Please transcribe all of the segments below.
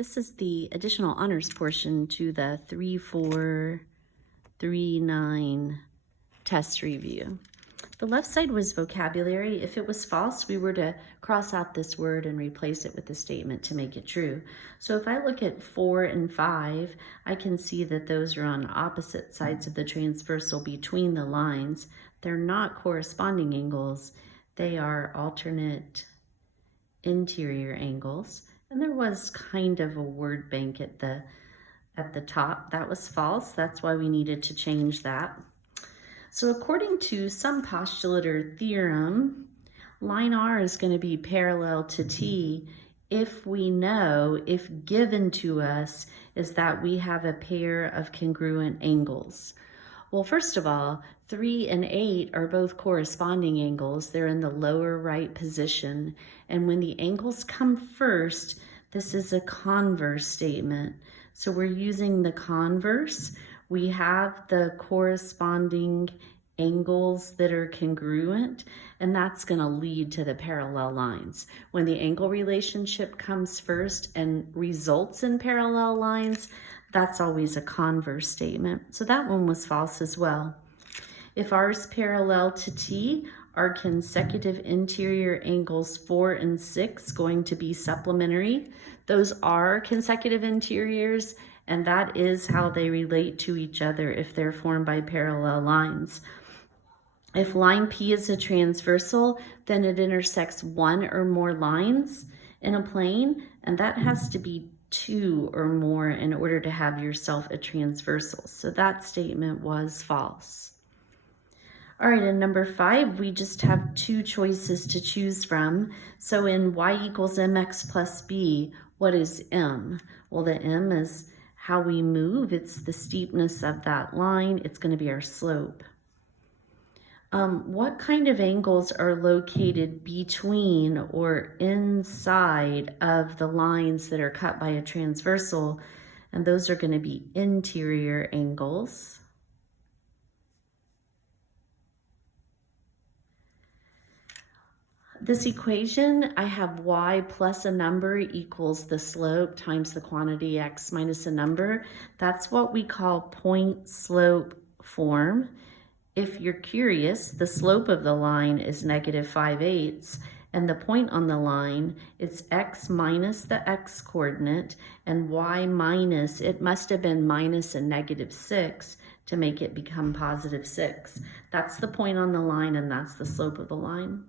This is the additional honors portion to the 3-4-3-9 test review. The left side was vocabulary. If it was false, we were to cross out this word and replace it with the statement to make it true. So if I look at 4 and 5, I can see that those are on opposite sides of the transversal between the lines. They're not corresponding angles. They are alternate interior angles. And there was kind of a word bank at the top. That was false. That's why we needed to change that. So according to some postulate or theorem, line R is going to be parallel to T if we know, if given to us, is that we have a pair of congruent angles. Well, first of all, 3 and 8 are both corresponding angles. They're in the lower right position. And when the angles come first, this is a converse statement. So we're using the converse. We have the corresponding angles that are congruent, and that's going to lead to the parallel lines. When the angle relationship comes first and results in parallel lines, that's always a converse statement. So that one was false as well. If R is parallel to T, are consecutive interior angles 4 and 6 going to be supplementary? Those are consecutive interiors, and that is how they relate to each other if they're formed by parallel lines. If line P is a transversal, then it intersects one or more lines in a plane, and that has to be 2 or more in order to have yourself a transversal. So that statement was false. All right, in number 5, we just have 2 choices to choose from. So in y equals mx plus b, what is m? Well, the m is how we move. It's the steepness of that line. It's going to be our slope. What kind of angles are located between or inside of the lines that are cut by a transversal? And those are going to be interior angles. This equation, I have y plus a number equals the slope times the quantity x minus a number. That's what we call point slope form. If you're curious, the slope of the line is -5/8, and the point on the line, it's x minus the x coordinate, and y minus, it must have been minus a -6 to make it become +6. That's the point on the line, and that's the slope of the line.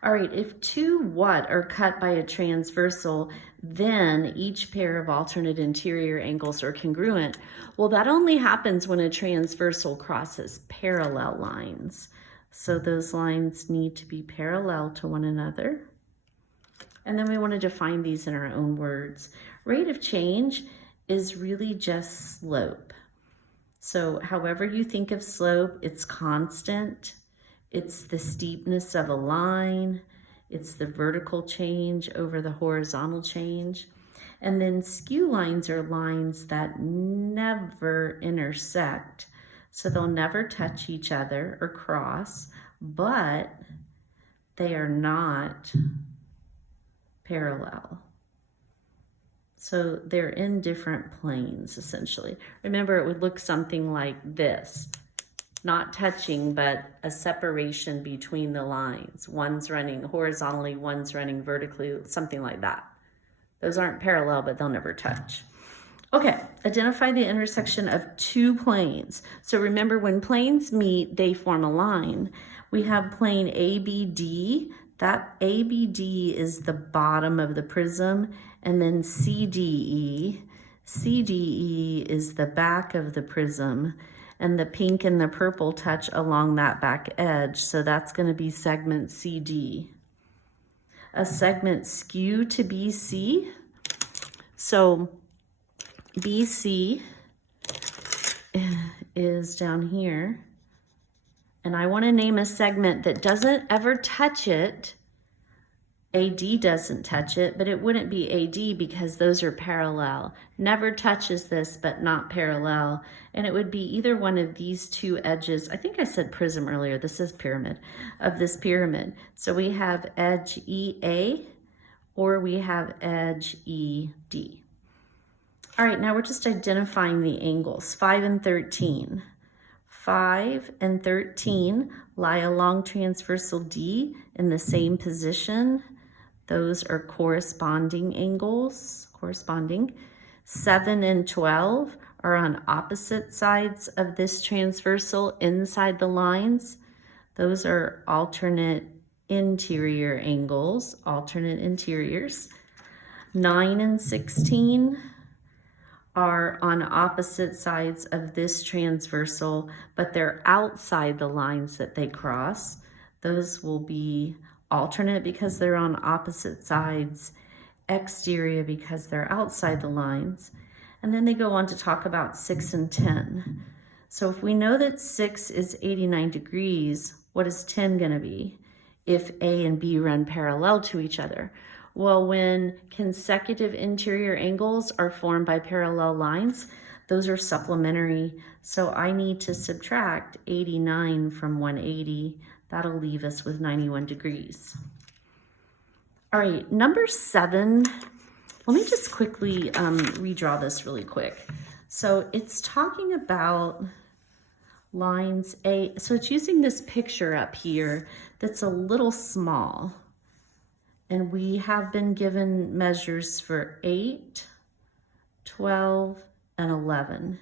All right, if 2 what are cut by a transversal, then each pair of alternate interior angles are congruent. Well, that only happens when a transversal crosses parallel lines. So those lines need to be parallel to one another. And then we want to define these in our own words. Rate of change is really just slope. So however you think of slope, it's constant. It's the steepness of a line. It's the vertical change over the horizontal change. And then skew lines are lines that never intersect. So they'll never touch each other or cross, but they are not parallel. So they're in different planes, essentially. Remember, it would look something like this. Not touching, but a separation between the lines. One's running horizontally, one's running vertically, something like that. Those aren't parallel, but they'll never touch. Okay, identify the intersection of 2 planes. So remember, when planes meet, they form a line. We have plane ABD. That ABD is the bottom of the prism, and then CDE. CDE is the back of the prism, and the pink and the purple touch along that back edge. So that's going to be segment CD. A segment skew to BC. So BC is down here. And I want to name a segment that doesn't ever touch it. AD doesn't touch it, but it wouldn't be AD because those are parallel. Never touches this, but not parallel. And it would be either one of these 2 edges. I think I said prism earlier. This is pyramid, of this pyramid. So we have edge EA or we have edge ED. All right, now we're just identifying the angles, 5 and 13. 5 and 13 lie along transversal D in the same position. Those are corresponding angles, 7 and 12 are on opposite sides of this transversal inside the lines. Those are alternate interior angles, alternate interiors. 9 and 16 are on opposite sides of this transversal, but they're outside the lines that they cross. Those will be alternate because they're on opposite sides, exterior because they're outside the lines. And then they go on to talk about 6 and 10. So if we know that 6 is 89 degrees, what is 10 going to be if A and B run parallel to each other? Well, when consecutive interior angles are formed by parallel lines, those are supplementary. So I need to subtract 89 from 180. That'll leave us with 91 degrees. All right, number 7. Let me just quickly redraw this really quick. So it's talking about lines A. So it's using this picture up here that's a little small. And we have been given measures for 8, 12, and 11.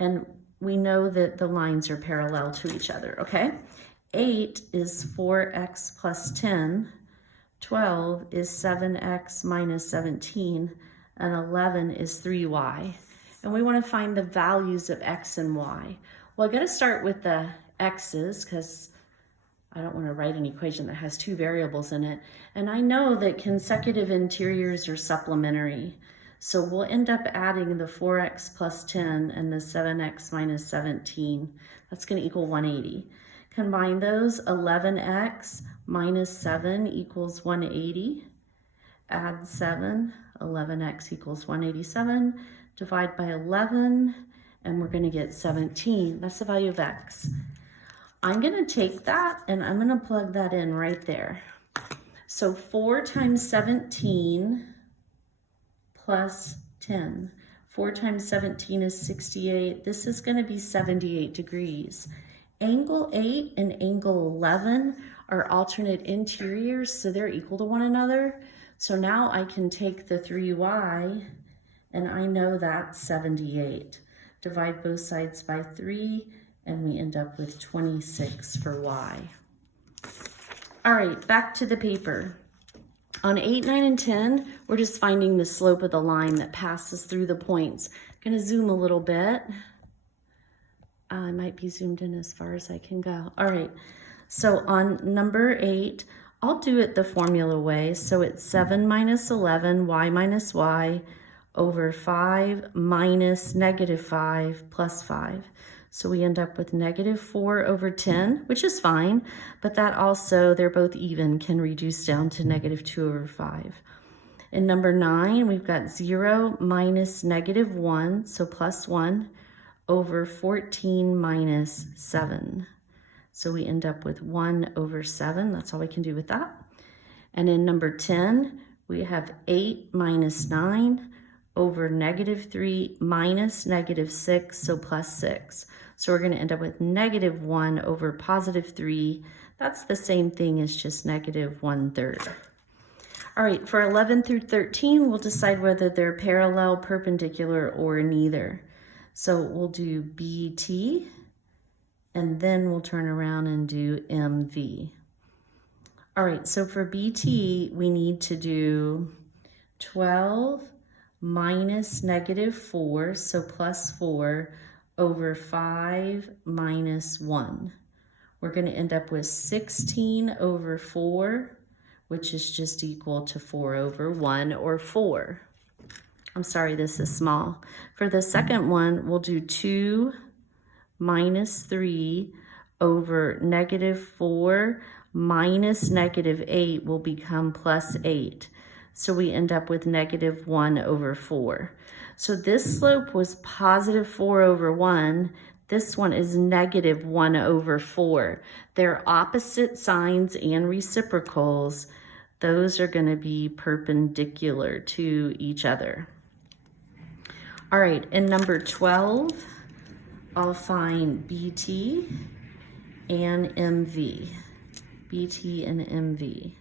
And we know that the lines are parallel to each other, okay? 8 is 4x plus 10. 12 is 7x minus 17. And 11 is 3y. And we want to find the values of x and y. Well, I got to start with the x's because I don't want to write an equation that has 2 variables in it. And I know that consecutive interiors are supplementary. So we'll end up adding the 4x plus 10 and the 7x minus 17. That's going to equal 180. Combine those, 11x minus 7 equals 180. Add 7, 11x equals 187. Divide by 11, and we're going to get 17. That's the value of x. I'm going to take that and I'm going to plug that in right there. So 4 times 17 plus 10. 4 times 17 is 68. This is going to be 78 degrees. Angle 8 and angle 11 are alternate interiors, so they're equal to one another. So now I can take the 3y, and I know that's 78. Divide both sides by 3, and we end up with 26 for y. All right, back to the paper. On 8, 9, and 10, we're just finding the slope of the line that passes through the points. I'm going to zoom a little bit. I might be zoomed in as far as I can go. All right, so on number 8, I'll do it the formula way. So it's 7 minus 11, y minus y, over 5 minus negative 5 plus 5. So we end up with negative 4 over 10, which is fine, but that also, they're both even, can reduce down to negative 2 over 5. In number 9, we've got 0 minus negative 1, so plus 1, over 14 minus 7. So we end up with 1 over 7. That's all we can do with that. And in number 10, we have 8 minus 9 over negative 3 minus negative 6, so plus 6. So we're going to end up with negative 1 over positive 3. That's the same thing as just negative 1/3. All right, for 11 through 13, we'll decide whether they're parallel, perpendicular, or neither. So we'll do BT, and then we'll turn around and do MV. All right, so for BT, we need to do 12 minus negative 4, so plus 4, over 5 minus 1. We're going to end up with 16 over 4, which is just equal to 4 over 1, or 4. I'm sorry, this is small. For the second one, we'll do 2 minus 3 over negative 4 minus negative 8 will become plus 8. So we end up with negative 1 over 4. So this slope was positive 4 over 1. This one is negative 1 over 4. They're opposite signs and reciprocals. Those are going to be perpendicular to each other. All right, in number 12, I'll find BT and MV. BT and MV.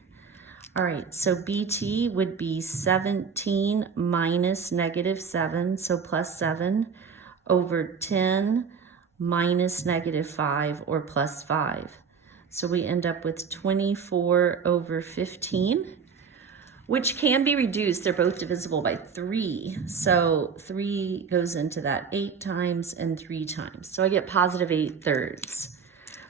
All right, so BT would be 17 minus -7, so plus 7, over 10 minus -5, or plus 5. So we end up with 24 over 15, which can be reduced. They're both divisible by 3. So 3 goes into that 8 times and 3 times. So I get positive 8/3.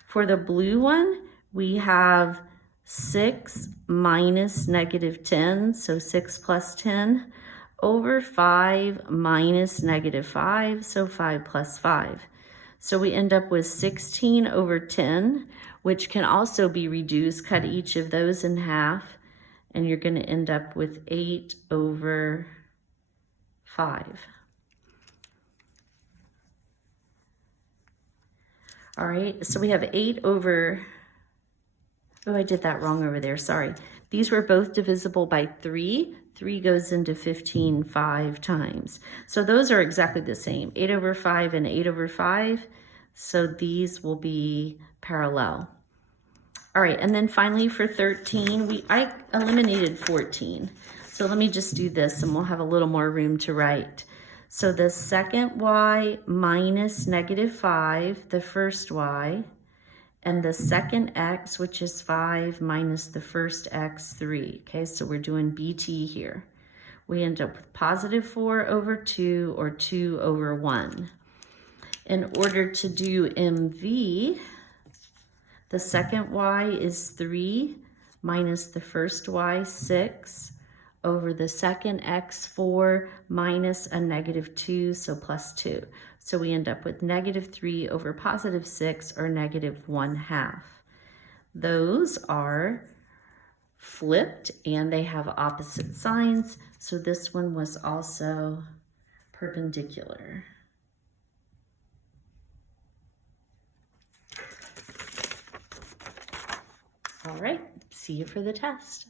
For the blue one, we have 6 minus -10, so 6 plus 10, over 5 minus -5, so 5 plus 5. So we end up with 16 over 10, which can also be reduced. Cut each of those in half, and you're going to end up with 8 over 5. All right, so we have 8 over, oh, I did that wrong over there, sorry. These were both divisible by 3. 3 goes into 15 5 times. So those are exactly the same, 8 over 5 and 8 over 5. So these will be parallel. All right, and then finally for 13, I eliminated 14. So let me just do this and we'll have a little more room to write. So the second y minus -5, the first y, and the second x, which is 5, minus the first x, 3. Okay, so we're doing BT here. We end up with positive 4 over 2, or 2 over 1. In order to do MV, the second y is 3, minus the first y, 6, over the second x, 4, minus a -2, so plus 2. So we end up with -3 over positive 6, or -1/2. Those are flipped and they have opposite signs. So this one was also perpendicular. All right, see you for the test.